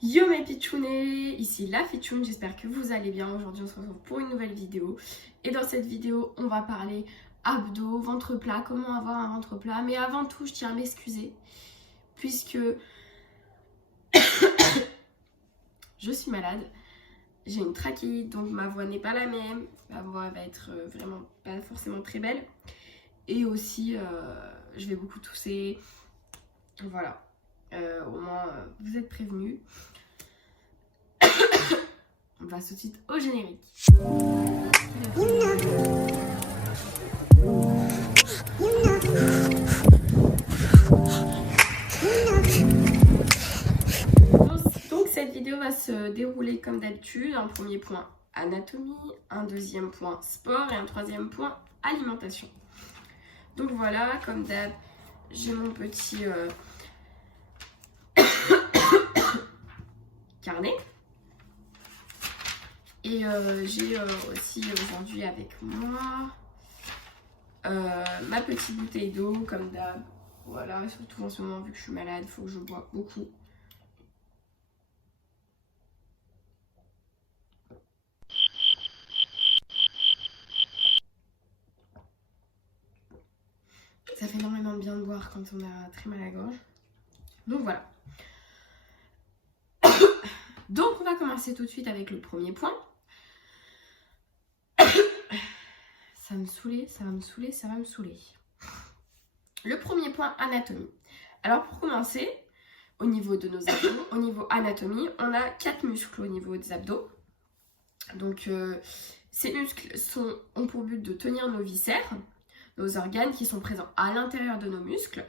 Yo mes pitchounets, ici la Fitchoun, j'espère que vous allez bien. Aujourd'hui on se retrouve pour une nouvelle vidéo. Et dans cette vidéo on va parler abdos, ventre plat, comment avoir un ventre plat. Mais avant tout je tiens à m'excuser puisque je suis malade. J'ai une trachéite donc ma voix n'est pas la même. Ma voix va être vraiment pas forcément très belle. Et aussi je vais beaucoup tousser. Voilà. Au moins vous êtes prévenus. On passe tout de suite au générique. Donc cette vidéo va se dérouler comme d'habitude. Un premier point anatomie, un deuxième point sport et un troisième point alimentation. Donc voilà, comme d'hab, j'ai mon petit carnet. Et j'ai aussi aujourd'hui avec moi ma petite bouteille d'eau comme d'hab. Voilà, surtout en ce moment vu que je suis malade, il faut que je bois beaucoup. Ça fait énormément de bien de boire quand on a très mal à la gorge. Donc voilà. Donc on va commencer tout de suite avec le premier point. Ça va me saouler, ça va me saouler, ça va me saouler. Le premier point, anatomie. Alors pour commencer, au niveau de nos abdos, au niveau anatomie, on a 4 muscles au niveau des abdos. Donc ces muscles ont pour but de tenir nos viscères, nos organes qui sont présents à l'intérieur de nos muscles.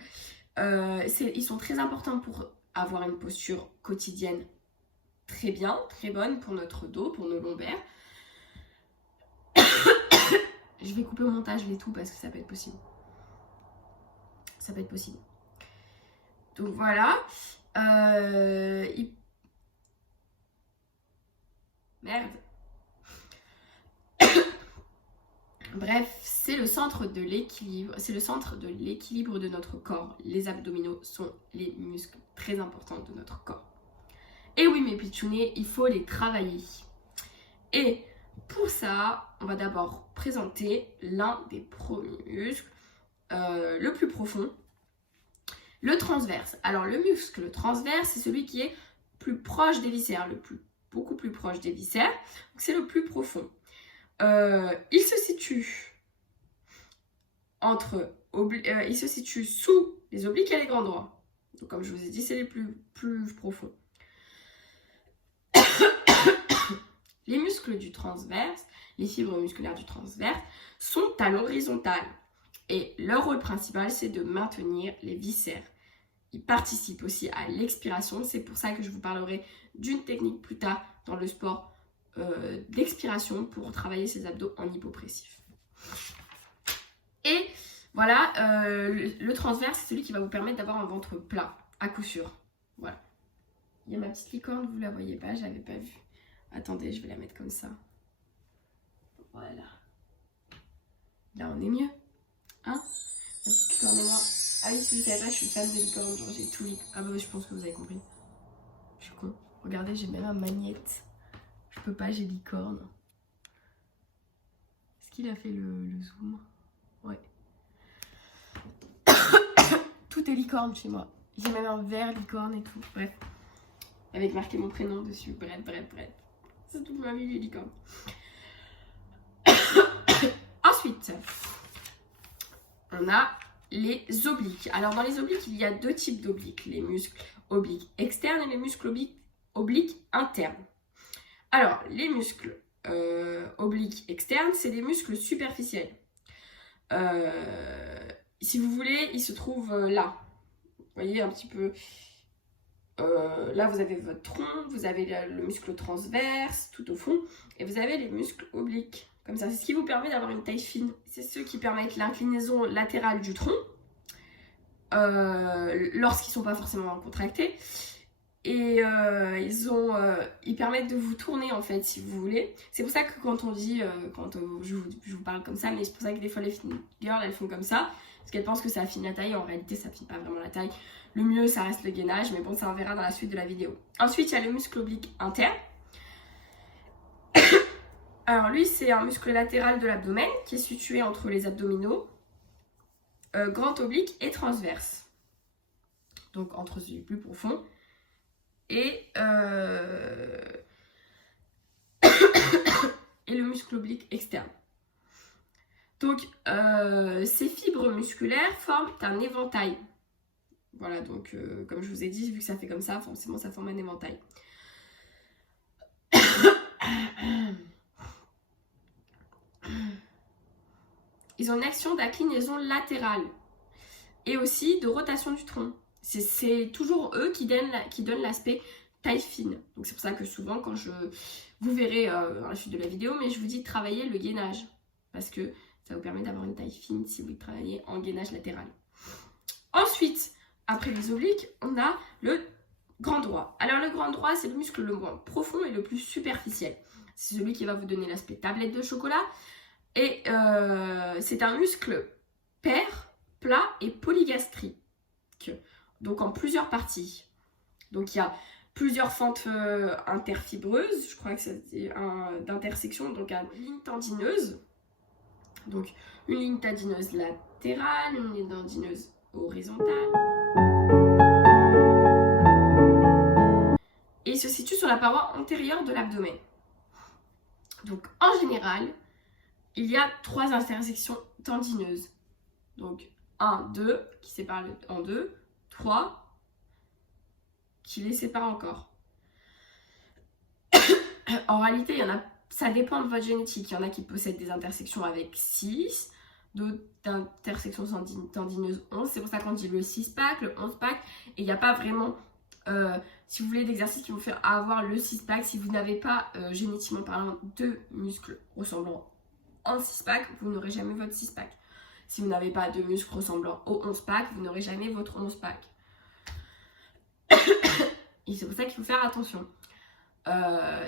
Ils sont très importants pour avoir une posture quotidienne très bien, très bonne pour notre dos, pour nos lombaires. Je vais couper au montage les tout parce que ça peut être possible. Ça peut être possible. Donc voilà. Merde. Bref, c'est le centre de l'équilibre. C'est le centre de l'équilibre de notre corps. Les abdominaux sont les muscles très importants de notre corps. Et oui, mes pitchounets, il faut les travailler. Et pour ça, on va d'abord présenter l'un des premiers muscles, le plus profond, le transverse. Alors le muscle transverse, c'est celui qui est plus proche des viscères, beaucoup plus proche des viscères. C'est le plus profond. Il se situe il se situe sous les obliques et les grands droits. Donc comme je vous ai dit, c'est les plus profonds. Les muscles du transverse, les fibres musculaires du transverse, sont à l'horizontale. Et leur rôle principal, c'est de maintenir les viscères. Ils participent aussi à l'expiration. C'est pour ça que je vous parlerai d'une technique plus tard dans le sport d'expiration pour travailler ses abdos en hypopressif. Et voilà, le transverse, c'est celui qui va vous permettre d'avoir un ventre plat, à coup sûr. Voilà. Il y a ma petite licorne, vous la voyez pas, je l'avais pas vue. Attendez, je vais la mettre comme ça. Voilà. Là, on est mieux. Hein? Ma petite licorne et moi. Ah oui, si vous savez pas, je suis fan de licorne. Genre, j'ai tout licorne. Ah bah je pense que vous avez compris. Je suis con. Regardez, j'ai même un magnète. Je peux pas, j'ai licorne. Est-ce qu'il a fait le zoom? Ouais. Tout est licorne chez moi. J'ai même un verre licorne et tout. Bref. Avec marqué mon prénom dessus. Bref. C'est toute ma vie, les licornes. Ensuite, on a les obliques. Alors, dans les obliques, il y a deux types d'obliques. Les muscles obliques externes et les muscles obliques internes. Alors, les muscles obliques externes, c'est des muscles superficiels. Si vous voulez, ils se trouvent là. Vous voyez un petit peu... là, vous avez votre tronc, vous avez le muscle transverse tout au fond, et vous avez les muscles obliques, comme ça. C'est ce qui vous permet d'avoir une taille fine. C'est ceux qui permettent l'inclinaison latérale du tronc, lorsqu'ils ne sont pas forcément contractés. Et ils permettent de vous tourner, en fait, si vous voulez. C'est pour ça que quand on dit, je vous parle comme ça, mais c'est pour ça que des fois les girls, elles font comme ça, parce qu'elles pensent que ça affine la taille. En réalité, ça affine pas vraiment la taille. Le mieux, ça reste le gainage, mais bon, ça on verra dans la suite de la vidéo. Ensuite, il y a le muscle oblique interne. Alors lui, c'est un muscle latéral de l'abdomen qui est situé entre les abdominaux, grand oblique et transverse. Donc entre celui plus profond et le muscle oblique externe. Donc ces fibres musculaires forment un éventail. Voilà, donc comme je vous ai dit, vu que ça fait comme ça, forcément ça forme un éventail. Ils ont une action d'inclinaison latérale et aussi de rotation du tronc. C'est toujours eux qui donnent l'aspect taille fine. Donc c'est pour ça que souvent quand vous verrez dans la suite de la vidéo, mais je vous dis de travailler le gainage. Parce que ça vous permet d'avoir une taille fine si vous travaillez en gainage latéral. Ensuite, après les obliques, on a le grand droit. Alors le grand droit, c'est le muscle le moins profond et le plus superficiel. C'est celui qui va vous donner l'aspect tablette de chocolat. Et c'est un muscle pair, plat et polygastrique. Donc en plusieurs parties. Donc il y a plusieurs fentes interfibreuses, je crois que c'est d'intersection, donc une ligne tendineuse. Donc une ligne tendineuse latérale, une ligne tendineuse horizontale. Et il se situe sur la paroi antérieure de l'abdomen. Donc en général, il y a 3 intersections tendineuses. Donc 1, 2, qui séparent en 2, 3, qui les séparent encore. En réalité, il y en a, ça dépend de votre génétique. Il y en a qui possèdent des intersections avec 6, d'autres intersections tendineuses 11. C'est pour ça qu'on dit le 6-pack, le 11-pack. Et il n'y a pas vraiment, si vous voulez, d'exercices qui vont faire avoir le 6-pack. Si vous n'avez pas, génétiquement parlant, 2 muscles ressemblant en 6-pack, vous n'aurez jamais votre 6-pack. Si vous n'avez pas de muscles ressemblant au 11-pack, vous n'aurez jamais votre 11-pack. Et c'est pour ça qu'il faut faire attention.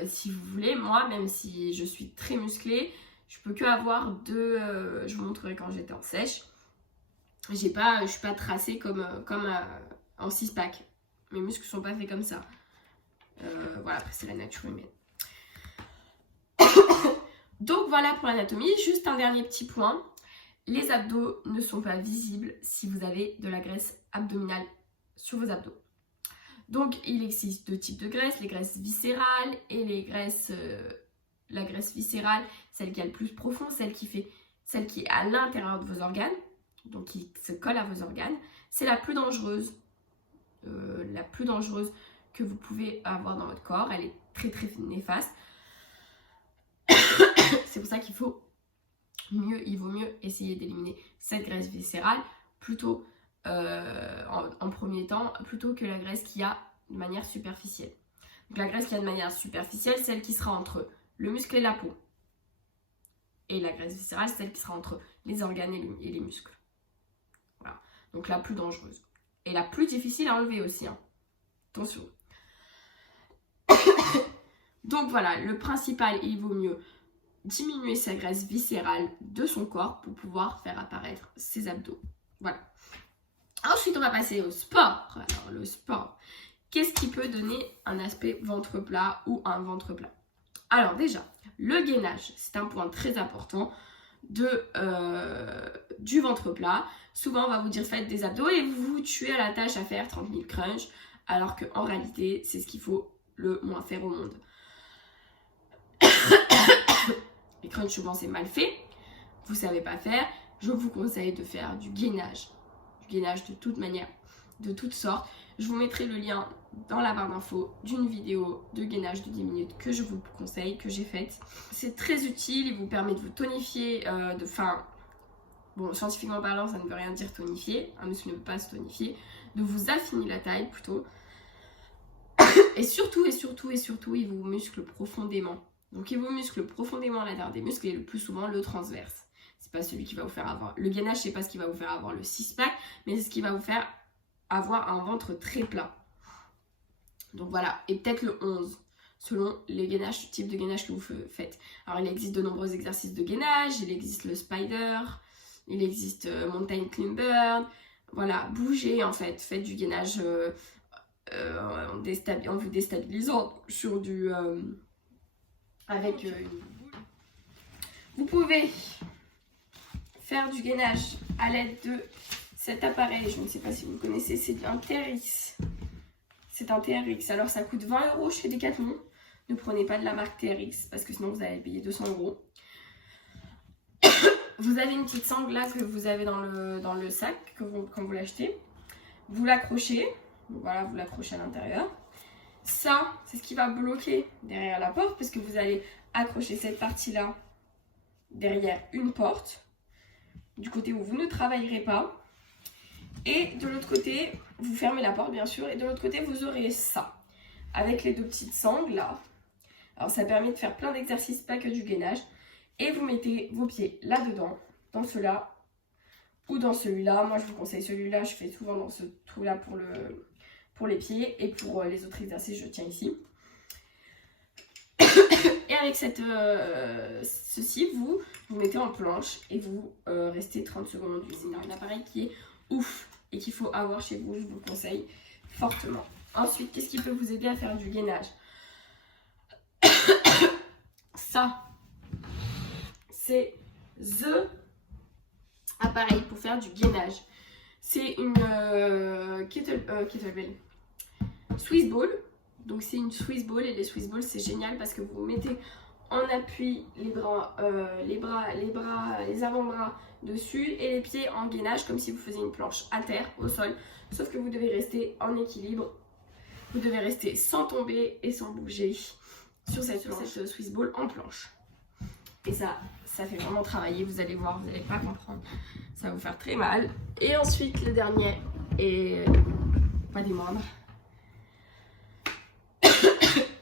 Si vous voulez, moi, même si je suis très musclée, je peux que avoir 2... je vous montrerai quand j'étais en sèche. Je suis pas tracée comme en 6-pack. Mes muscles ne sont pas faits comme ça. Voilà, après c'est la nature humaine. Donc voilà pour l'anatomie. Juste un dernier petit point. Les abdos ne sont pas visibles si vous avez de la graisse abdominale sur vos abdos. Donc il existe 2 types de graisses, les graisses viscérales et la graisse viscérale, celle qui est le plus profond, celle qui est à l'intérieur de vos organes, donc qui se colle à vos organes. C'est la plus dangereuse que vous pouvez avoir dans votre corps. Elle est très très néfaste. C'est pour ça il vaut mieux essayer d'éliminer cette graisse viscérale plutôt en premier temps, plutôt que la graisse qui a de manière superficielle. Donc la graisse qui a de manière superficielle, celle qui sera entre le muscle et la peau. Et la graisse viscérale, celle qui sera entre les organes et les muscles. Voilà. Donc la plus dangereuse. Et la plus difficile à enlever aussi. Hein. Attention. Donc voilà, le principal, il vaut mieux diminuer sa graisse viscérale de son corps pour pouvoir faire apparaître ses abdos. Voilà. Ensuite, on va passer au sport. Alors, le sport. Qu'est-ce qui peut donner un aspect ventre plat ou un ventre plat? Alors déjà, le gainage, c'est un point très important du ventre plat. Souvent, on va vous dire faites des abdos et vous vous tuez à la tâche à faire 30 000 crunchs, alors qu'en réalité, c'est ce qu'il faut le moins faire au monde. Les crunchs, souvent, c'est mal fait. Vous ne savez pas faire. Je vous conseille de faire du gainage. Du gainage de toute manière, de toutes sortes. Je vous mettrai le lien dans la barre d'infos d'une vidéo de gainage de 10 minutes que je vous conseille, que j'ai faite. C'est très utile, il vous permet de vous tonifier, bon, scientifiquement parlant, ça ne veut rien dire tonifier, un muscle ne peut pas se tonifier, de vous affiner la taille plutôt. Et surtout, il vous muscle profondément. Donc il vous muscle profondément à l'intérieur des muscles et le plus souvent le transverse. C'est pas celui qui va vous faire avoir... Le gainage, c'est pas ce qui va vous faire avoir le 6-pack, mais c'est ce qui va vous faire avoir un ventre très plat. Donc voilà, et peut-être le 11, selon les gainages, le type de gainage que vous faites. Alors il existe de nombreux exercices de gainage, il existe le spider, il existe mountain climber, voilà, bougez en fait, faites du gainage en vous déstabilisant sur du... avec vous pouvez faire du gainage à l'aide de cet appareil, je ne sais pas si vous le connaissez, c'est un TRX. C'est un TRX, alors ça coûte 20 € chez Decathlon. Ne prenez pas de la marque TRX parce que sinon vous allez payer 200 €. Vous avez une petite sangle là que vous avez dans le sac quand vous l'achetez. Vous l'accrochez, voilà, vous l'accrochez à l'intérieur. Ça, c'est ce qui va bloquer derrière la porte parce que vous allez accrocher cette partie-là derrière une porte, du côté où vous ne travaillerez pas. Et de l'autre côté, vous fermez la porte bien sûr, et de l'autre côté, vous aurez ça, avec les deux petites sangles là. Alors ça permet de faire plein d'exercices, pas que du gainage. Et vous mettez vos pieds là-dedans, dans ceux-là, ou dans celui-là. Moi je vous conseille celui-là, je fais souvent dans ce trou-là pour les pieds, et pour les autres exercices, je tiens ici. Et avec ceci, vous mettez en planche et vous restez 30 secondes. C'est un appareil qui est ouf et qu'il faut avoir chez vous, je vous le conseille fortement. Ensuite, qu'est-ce qui peut vous aider à faire du gainage? Ça, c'est THE appareil pour faire du gainage. C'est une kettlebell Swiss Ball. Donc c'est une Swiss Ball, et les Swiss Balls c'est génial parce que vous mettez en appui les avant-bras dessus et les pieds en gainage comme si vous faisiez une planche à terre, au sol. Sauf que vous devez rester en équilibre. Vous devez rester sans tomber et sans bouger sur cette Swiss Ball en planche. Et ça fait vraiment travailler, vous allez voir, vous n'allez pas comprendre. Ça va vous faire très mal. Et ensuite le dernier, et pas des moindres,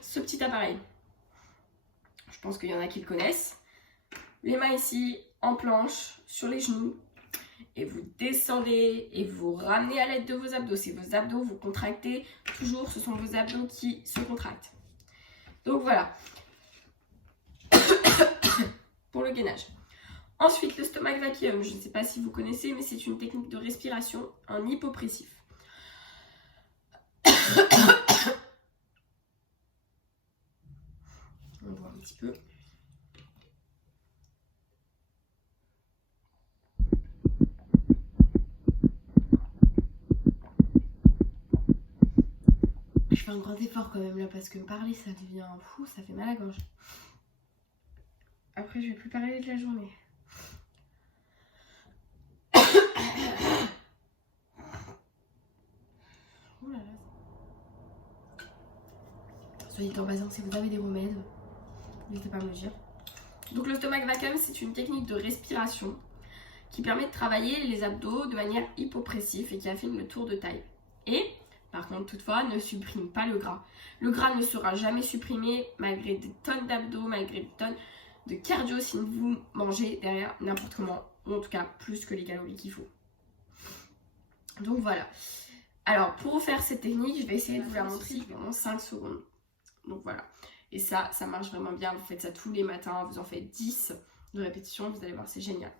ce petit appareil. Je pense qu'il y en a qui le connaissent. Les mains ici en planche sur les genoux, et vous descendez et vous ramenez à l'aide de vos abdos. C'est vos abdos, vous contractez toujours, ce sont vos abdos qui se contractent. Donc voilà pour le gainage. Ensuite, le stomach vacuum, je ne sais pas si vous connaissez, mais c'est une technique de respiration en hypopressif. On voit un petit peu. Je fais un grand effort quand même là parce que parler ça devient fou, ça fait mal à la gorge. Après je vais plus parler de la journée. Oh là là. Soyez en passant, si vous avez des remèdes, n'hésitez pas à me le dire. Donc le stomach vacuum, c'est une technique de respiration qui permet de travailler les abdos de manière hypopressive et qui affine le tour de taille. Et par contre, toutefois, ne supprime pas le gras. Le gras ne sera jamais supprimé malgré des tonnes d'abdos, malgré des tonnes de cardio si vous mangez derrière n'importe comment, ou en tout cas plus que les calories qu'il faut. Donc voilà. Alors pour faire cette technique, je vais essayer de vous la montrer pendant 5 secondes. Donc voilà. Et ça marche vraiment bien. Vous faites ça tous les matins, vous en faites 10 de répétitions, vous allez voir, c'est génial.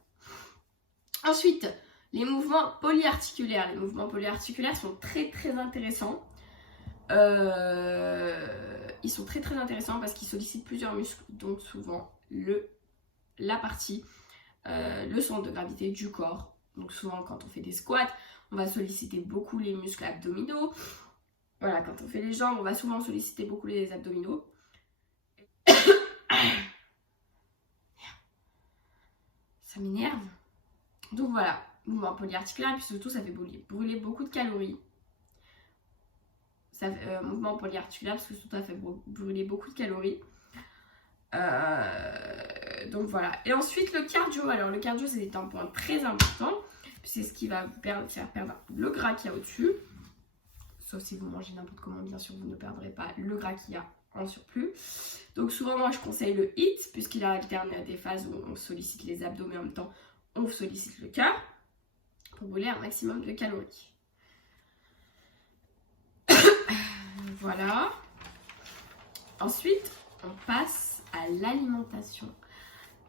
Ensuite, les mouvements polyarticulaires. Les mouvements polyarticulaires sont très intéressants. Ils sont très intéressants parce qu'ils sollicitent plusieurs muscles, donc souvent le centre de gravité du corps. Donc souvent quand on fait des squats, on va solliciter beaucoup les muscles abdominaux. Voilà, quand on fait les jambes, on va souvent solliciter beaucoup les abdominaux. Ça m'énerve. Donc voilà, mouvement polyarticulaire, et puis surtout ça fait brûler beaucoup de calories. Mouvement polyarticulaire parce que surtout ça fait brûler beaucoup de calories. Donc voilà. Et ensuite le cardio. Alors le cardio c'est un point très important. C'est ce qui va vous faire perdre le gras qu'il y a au-dessus. Sauf si vous mangez n'importe comment, bien sûr vous ne perdrez pas le gras qu'il y a en surplus. Donc souvent moi je conseille le HIIT puisqu'il alterne à des phases où on sollicite les abdos mais en même temps on sollicite le cœur pour brûler un maximum de calories. Voilà. Ensuite, on passe à l'alimentation.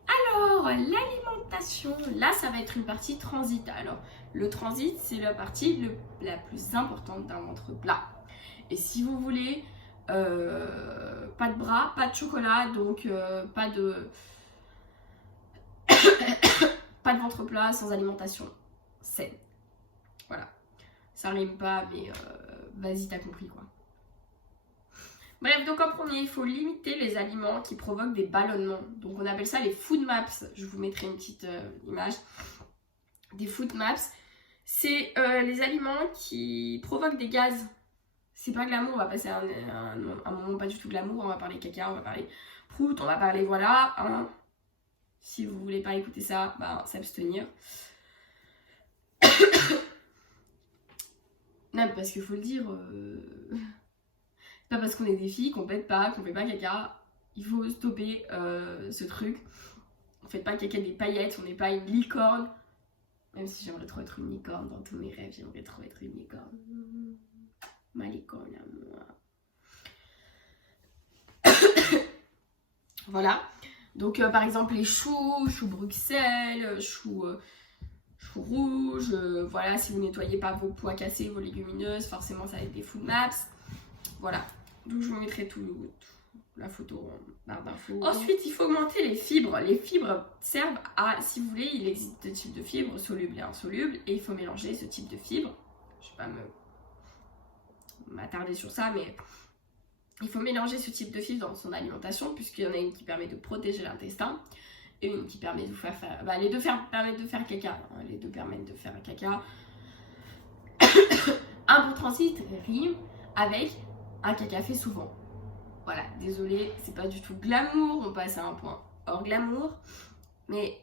Alors, l'alimentation, là, ça va être une partie transit. Alors, Le transit, c'est la partie la plus importante d'un ventre plat. Et si vous voulez pas de bras, pas de chocolat, donc pas de ventre plat sans alimentation saine. Voilà. Ça rime pas, mais vas-y, t'as compris quoi. Bref, donc en premier, il faut limiter les aliments qui provoquent des ballonnements. Donc on appelle ça les food maps. Je vous mettrai une petite image. Des food maps. C'est les aliments qui provoquent des gaz. C'est pas glamour, on va passer un moment pas du tout glamour. On va parler caca, on va parler prout, on va parler voilà. Hein. Si vous voulez pas écouter ça, bah s'abstenir. Non, parce qu'il faut le dire... pas parce qu'on est des filles qu'on pète pas, qu'on fait pas caca. Il faut stopper ce truc. On fait pas caca des paillettes, on n'est pas une licorne. Même si j'aimerais trop être une licorne dans tous mes rêves, j'aimerais trop être une licorne. Ma licorne à moi. Voilà. Donc par exemple les choux Bruxelles, choux rouges. Voilà, si vous nettoyez pas vos pois cassés, vos légumineuses, forcément ça va être des food maps. Voilà. Donc je vous mettrai la photo en barre d'infos. Ensuite, il faut augmenter les fibres. Les fibres servent à, si vous voulez, il existe deux types de fibres, solubles et insolubles, et il faut mélanger ce type de fibres. Je ne vais pas m'attarder sur ça, mais il faut mélanger ce type de fibres dans son alimentation, puisqu'il y en a une qui permet de protéger l'intestin, et une qui permet de vous faire... Bah, les deux permettent de faire caca. Hein. Les deux permettent de faire caca. Un bon transit rime avec un caca fait souvent. Voilà, désolé, c'est pas du tout glamour, on passe à un point hors glamour. Mais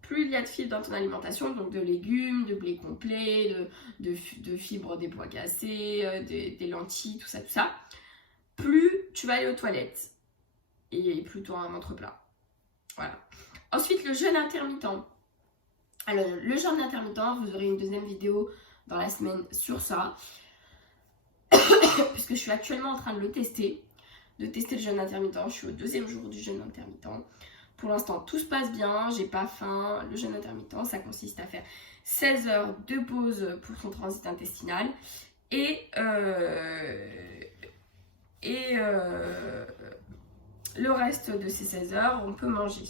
plus il y a de fibres dans ton alimentation, donc de légumes, de blé complet, de fibres des pois cassés, des lentilles, tout ça, plus tu vas aller aux toilettes. Et plus tu auras un ventre plat. Voilà. Ensuite, le jeûne intermittent. Alors, le jeûne intermittent, vous aurez une deuxième vidéo dans la semaine sur ça. Puisque je suis actuellement en train de tester le jeûne intermittent. Je suis au 2e jour du jeûne intermittent. Pour l'instant, tout se passe bien, j'ai pas faim. Le jeûne intermittent, ça consiste à faire 16 heures de pause pour son transit intestinal et le reste de ces 16 heures, on peut manger.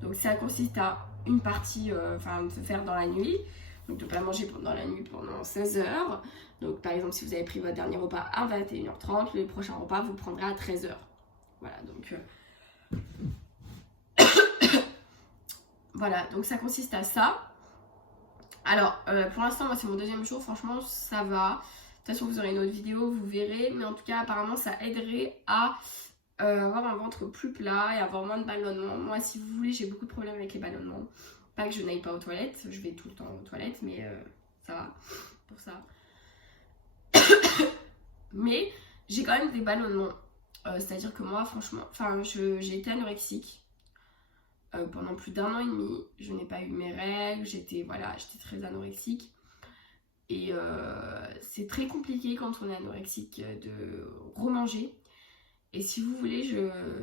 Donc ça consiste à une partie, de se faire dans la nuit. Donc de ne pas manger pendant la nuit pendant 16 heures. Donc par exemple, si vous avez pris votre dernier repas à 21h30, le prochain repas vous prendrez à 13h. Voilà, donc... voilà, donc ça consiste à ça. Alors, pour l'instant, moi c'est mon 2e jour, franchement ça va. De toute façon, vous aurez une autre vidéo, vous verrez. Mais en tout cas, apparemment, ça aiderait à avoir un ventre plus plat et avoir moins de ballonnements. Moi, si vous voulez, j'ai beaucoup de problèmes avec les ballonnements. Pas que je n'aille pas aux toilettes, je vais tout le temps aux toilettes, mais ça va pour ça. Mais j'ai quand même des ballonnements. C'est-à-dire que moi, franchement, j'ai été anorexique pendant plus d'1 an et demi. Je n'ai pas eu mes règles, j'étais très anorexique. Et c'est très compliqué quand on est anorexique de remanger. Et si vous voulez,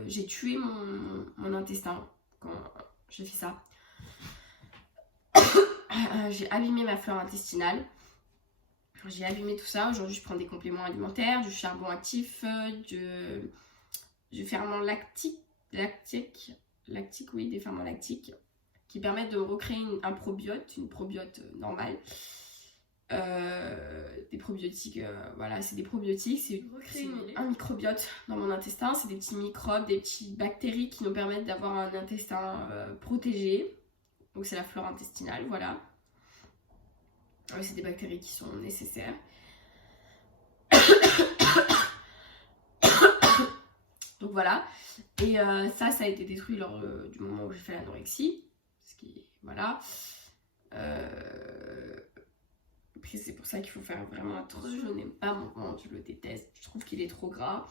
j'ai tué mon intestin quand j'ai fait ça. J'ai abîmé ma flore intestinale. J'ai abîmé tout ça. Aujourd'hui, je prends des compléments alimentaires, du charbon actif, du ferment lactique, des ferments lactiques qui permettent de recréer une probiote normale. Des probiotiques, c'est des probiotiques, c'est un microbiote dans mon intestin, c'est des petits microbes, des petites bactéries qui nous permettent d'avoir un intestin protégé. Donc c'est la flore intestinale, voilà. C'est des bactéries qui sont nécessaires. Donc voilà. Et ça a été détruit lors du moment où j'ai fait l'anorexie. Voilà. Après, c'est pour ça qu'il faut faire vraiment attention. Je n'aime pas mon ventre, je le déteste. Je trouve qu'il est trop gras.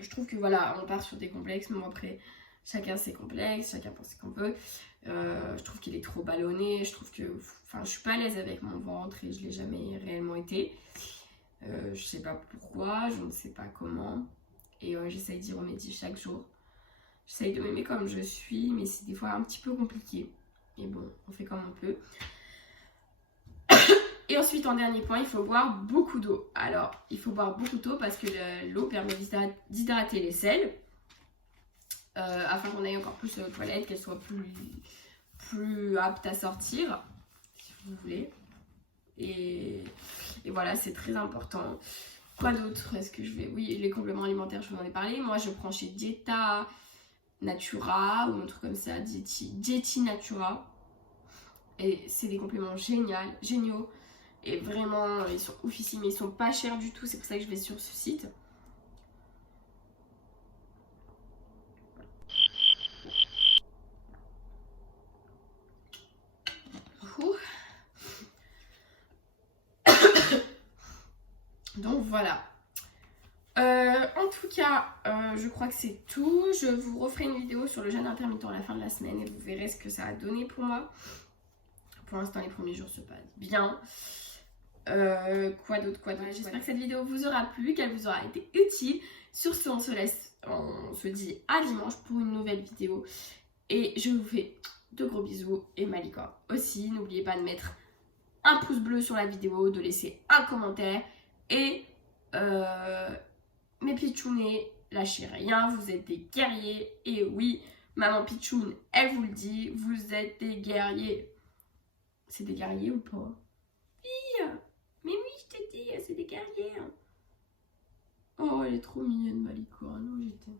Je trouve que voilà, on part sur des complexes, mais bon, après, chacun ses complexes, chacun pense ce qu'on veut. Je trouve qu'il est trop ballonné. Je trouve que, je suis pas à l'aise avec mon ventre et je l'ai jamais réellement été. Je sais pas pourquoi, je ne sais pas comment. Et j'essaye d'y remédier chaque jour. J'essaye de m'aimer comme je suis, mais c'est des fois un petit peu compliqué. Mais bon, on fait comme on peut. Et ensuite, en dernier point, il faut boire beaucoup d'eau. Alors, il faut boire beaucoup d'eau parce que l'eau permet d'hydrater les selles afin qu'on aille encore plus aux toilettes, qu'elles soient plus aptes à sortir, si vous voulez. Et voilà, c'est très important. Quoi d'autre? Est-ce que je vais... Oui, les compléments alimentaires, je vous en ai parlé. Moi, je prends chez Dieta Natura ou un truc comme ça, Dieti Natura. Et c'est des compléments géniaux. Et vraiment, ils sont oufissimes. Ils sont pas chers du tout. C'est pour ça que je vais sur ce site. Donc voilà. En tout cas, je crois que c'est tout. Je vous referai une vidéo sur le jeûne intermittent à la fin de la semaine et vous verrez ce que ça a donné pour moi. Pour l'instant, les premiers jours se passent bien. Quoi d'autre? J'espère que cette vidéo vous aura plu, qu'elle vous aura été utile. Sur ce, on se dit à dimanche pour une nouvelle vidéo. Et je vous fais de gros bisous et ma licorne aussi. N'oubliez pas de mettre un pouce bleu sur la vidéo, de laisser un commentaire et mes pitchounets, lâchez rien, vous êtes des guerriers. Et oui, maman pitchoun, elle vous le dit, vous êtes des guerriers. C'est des guerriers ou pas? Oui, mais oui, je t'ai dit, c'est des guerriers. Oh, elle est trop mignonne, ma licorne. Oh, j'étais...